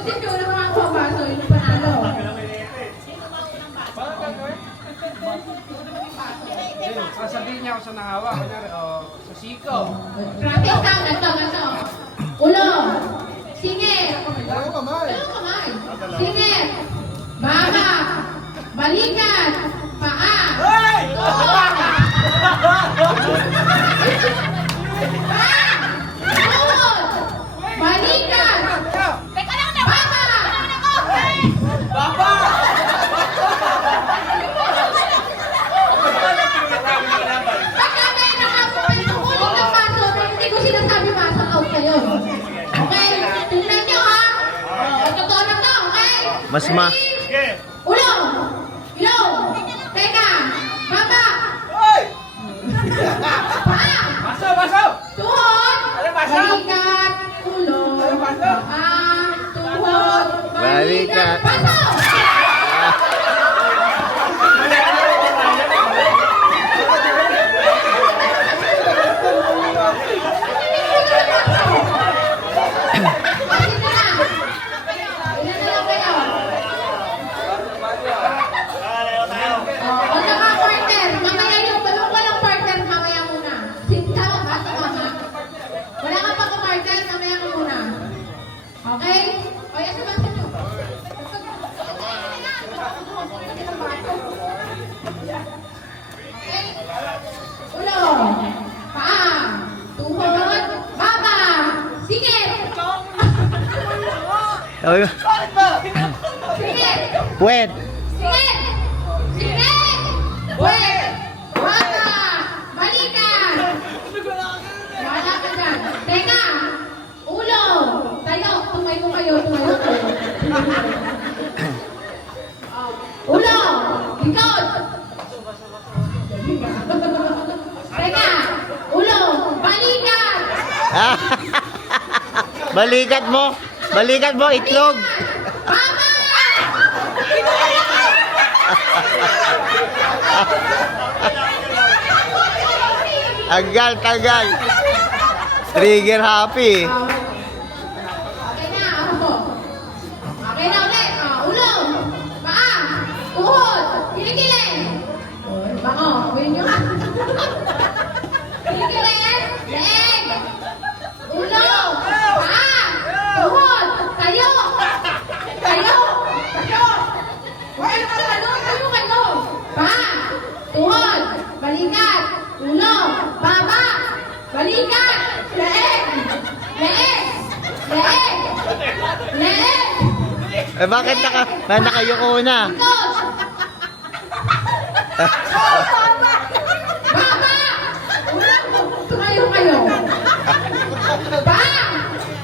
Kasi ikaw na makakuha baso, yung panalo. Sasabihin niya ako sa nahawa, kunyari, sa siko. Practice lang, ganito. Ulo, singit, dalawang kamay, singit, baba, balikat, paa, tuhod, balikat, baba, pagka may nakapagpapulong ng baso, hindi ko sinasabi baso, out kayo. Okay? Tingnan nyo ha. Totoo na to, okay? Mas ma... Ready? Ulo! Ilong! Teka! Baba! Paa! Baso! Tuhod! Ano baso? Balikat! Ulo! Paa! Tuhod! Balikat! Baso! Okay? O, yan sa basa nyo. Okay? Ulo, paa, tuhod, baba, singit. Singit. Puwet! Singit. Singit. Puwet. Baba, balikan. Wala ka dyan. Teka. Ulo! Tayo! Tumayo kayo! Ulo! Likod! Teka! Ulo! Balikat! Balikat mo! Balikat mo, itlog! Baba! Tagal! Trigger happy! Okay na! Ako! Okay na ulit! Ulo! Paa! Tuhod! Kilikilin! Bango! Abuyin nyo! Kilikilin! Leeg! Ulo! Paa! Tuhod! Tayo! Tayo! Tayo! Tayo kayo! Paa! Tuhod! Balikat! Ulo! Baba! Balikat! Leeg! Leeg! Leeg! Leeg! Bakit nakayuko na? Likod! Baba! Tumayo kayo! Paa!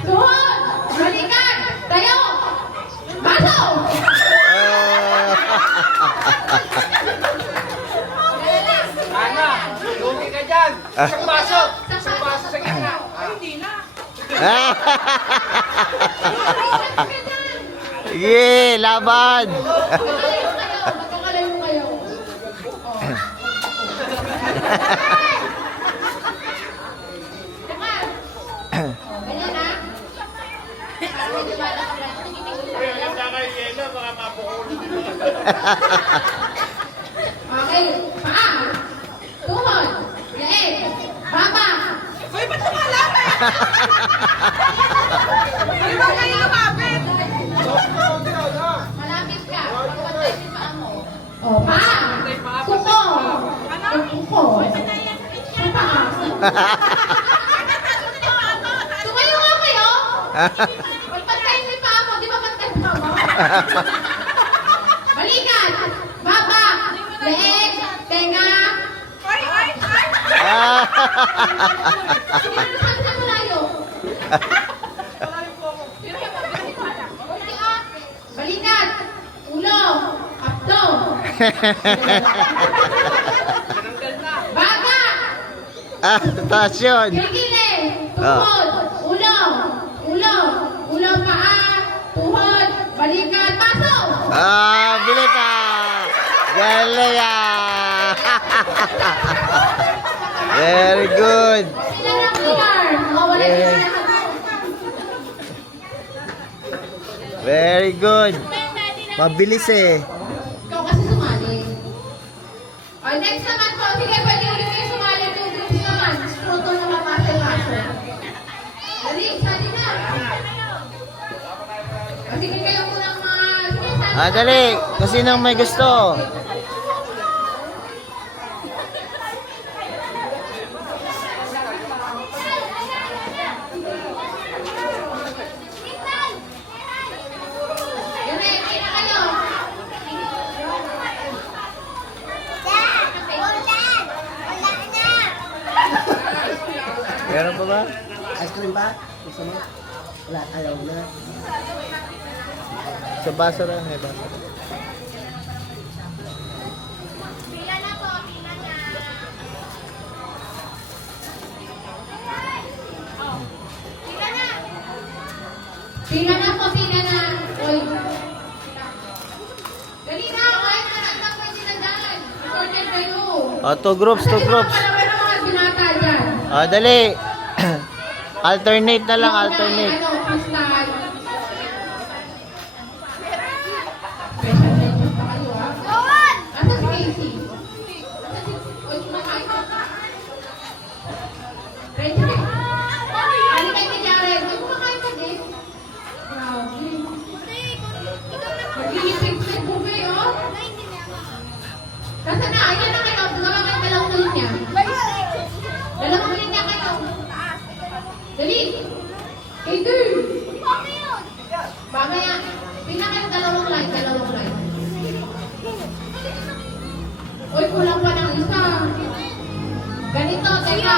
Tuhod! Balikat! Tayo! Baso! Sana, lugi ka dyan. Isang baso sa gitna. Ay, hindi na. Sige, laban! Magkakalayo kayo. Ganyan na. Okay, paa, tuhod, leeg, baba. Uy, ba't lumalapit? Uy, ba't kayo lumapit? Malapit ka. Pagpantay din paa mo. O, paa. Kuko. Yung kuko. Yung paa. Tumayo nga kayo. Pagpantay din paa mo. Di ba pantay paa mo? Balikan. Baba. Leeg. Tenga. Saan ka malayo? Balikat, ulo, kapto, baga, Taas yun! kilikili, tuhod, ulo, paa, tuhod, balikat, paso! Bilis Galing Very good! Sila na clear! Wala na lahat. Very good. Mabilis eh. Ikaw kasi sumali. O, next naman po. Sige, pwede ulit kayo sumali. 2 groups naman. Photo na mapasel-pasel. Dali, sali na. O, sige kayo muna mga... Sige, sali na. Dali. Kasi nang may gusto. Yun na, yun na kayo. Meron pa ba? Ice cream ba? Gusto mo? Wala, ayaw na. Sa baso lang. May baso. Pila na po, pila na. Oy. Dali na, kahit manatang pwede na dyan. Sorted kayo. 2 groups, 2 groups. Kasi di ba mga binata dyan? Dali. Alternate na lang, alternate. Ano, freestyle. Special mention pa kayo, ha? Asa si Casey? Asa si... Oy, kumakain ka. Ready? Ano kayo ni Jared? Oy, kumakain ka din. Grabe. Mag-iipig-pig buffet, oh. Kasi na, ayan na kayo. Dalawang ulit niya. Dalawang ulit niya kayo. Dali! Kader! Mamaya, tingnan kayo dalawang line. Uy, kulang pa ng isa. Ganito, teka.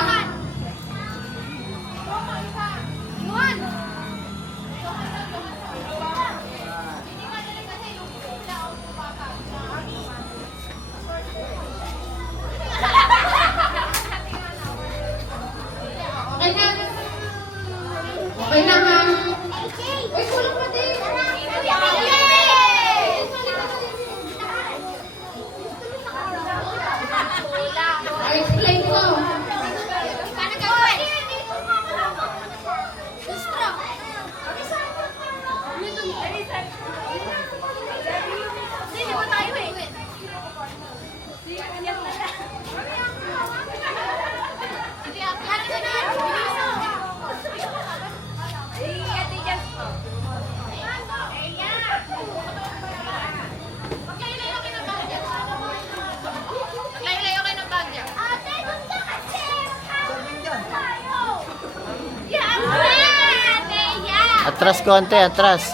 Okay na. Okay na ha. Uy, kulang pa din. I-explain ko. Atras konti, atras.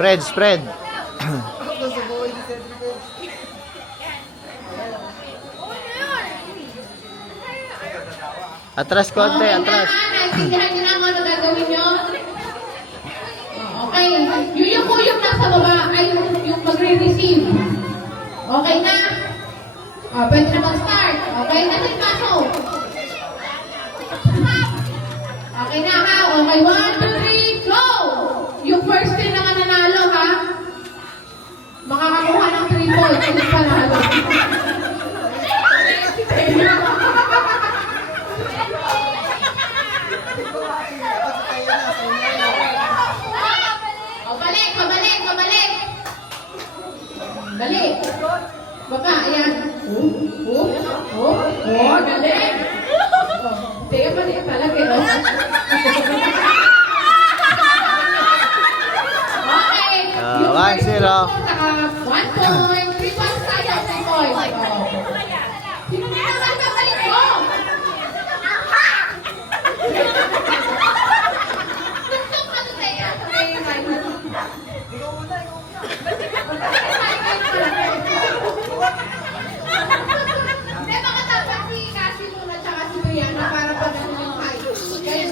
Spread, spread. Atras konti, atras. Naintindihan niyo na kung ano gagawin niyo? Okay. Yung nasa baba ay yung magre-receive. Okay na? Pwede na mag-start. Okay, natin pasok. Okay na ha? Okay, 1, 2, 3, go! Yung first 3 na nanalo ha? Makakakuha ng 3 points. Yung panalo. Pabalik. Balik. Baba, ayan. Galing. Teka, balik palagi, oh. Okay. 1-0. 1 point. 3 points tayo. 3 points. Sino na naman kabalik ko? Tuntok ka doon sa'yo. Hindi, baka dapat si Cassie muna tsaka si Brianna para pag ano yung height. Kayo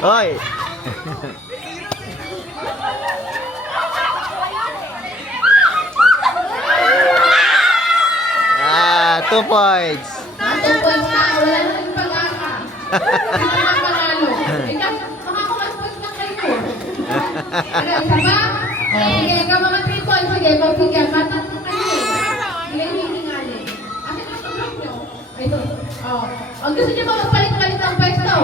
Hoy! Ah, 2 points. Two points na, wala na rin pag-asa. Hindi na panalo. Ikaw, makakuha points na kayo. Ano, isa ba? Sige, ikaw mga 3 points. Sige, magbigyan. Matatlo kayo eh. Sige, hihingali. Kasi nasa group nyo. Ito. Oh. Ang gusto nyo ba magpalit-palit ng pwesto?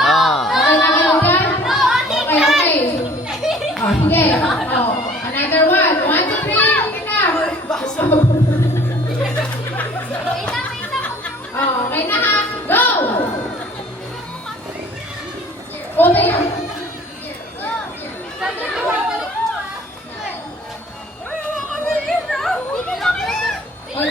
Ah. Okay na kayo dyan? Okay, okay. Oh, sige. Oh, another one. 1, 2, 3. Sige na. Oh, okay na ha. Go! Okay na. Oy,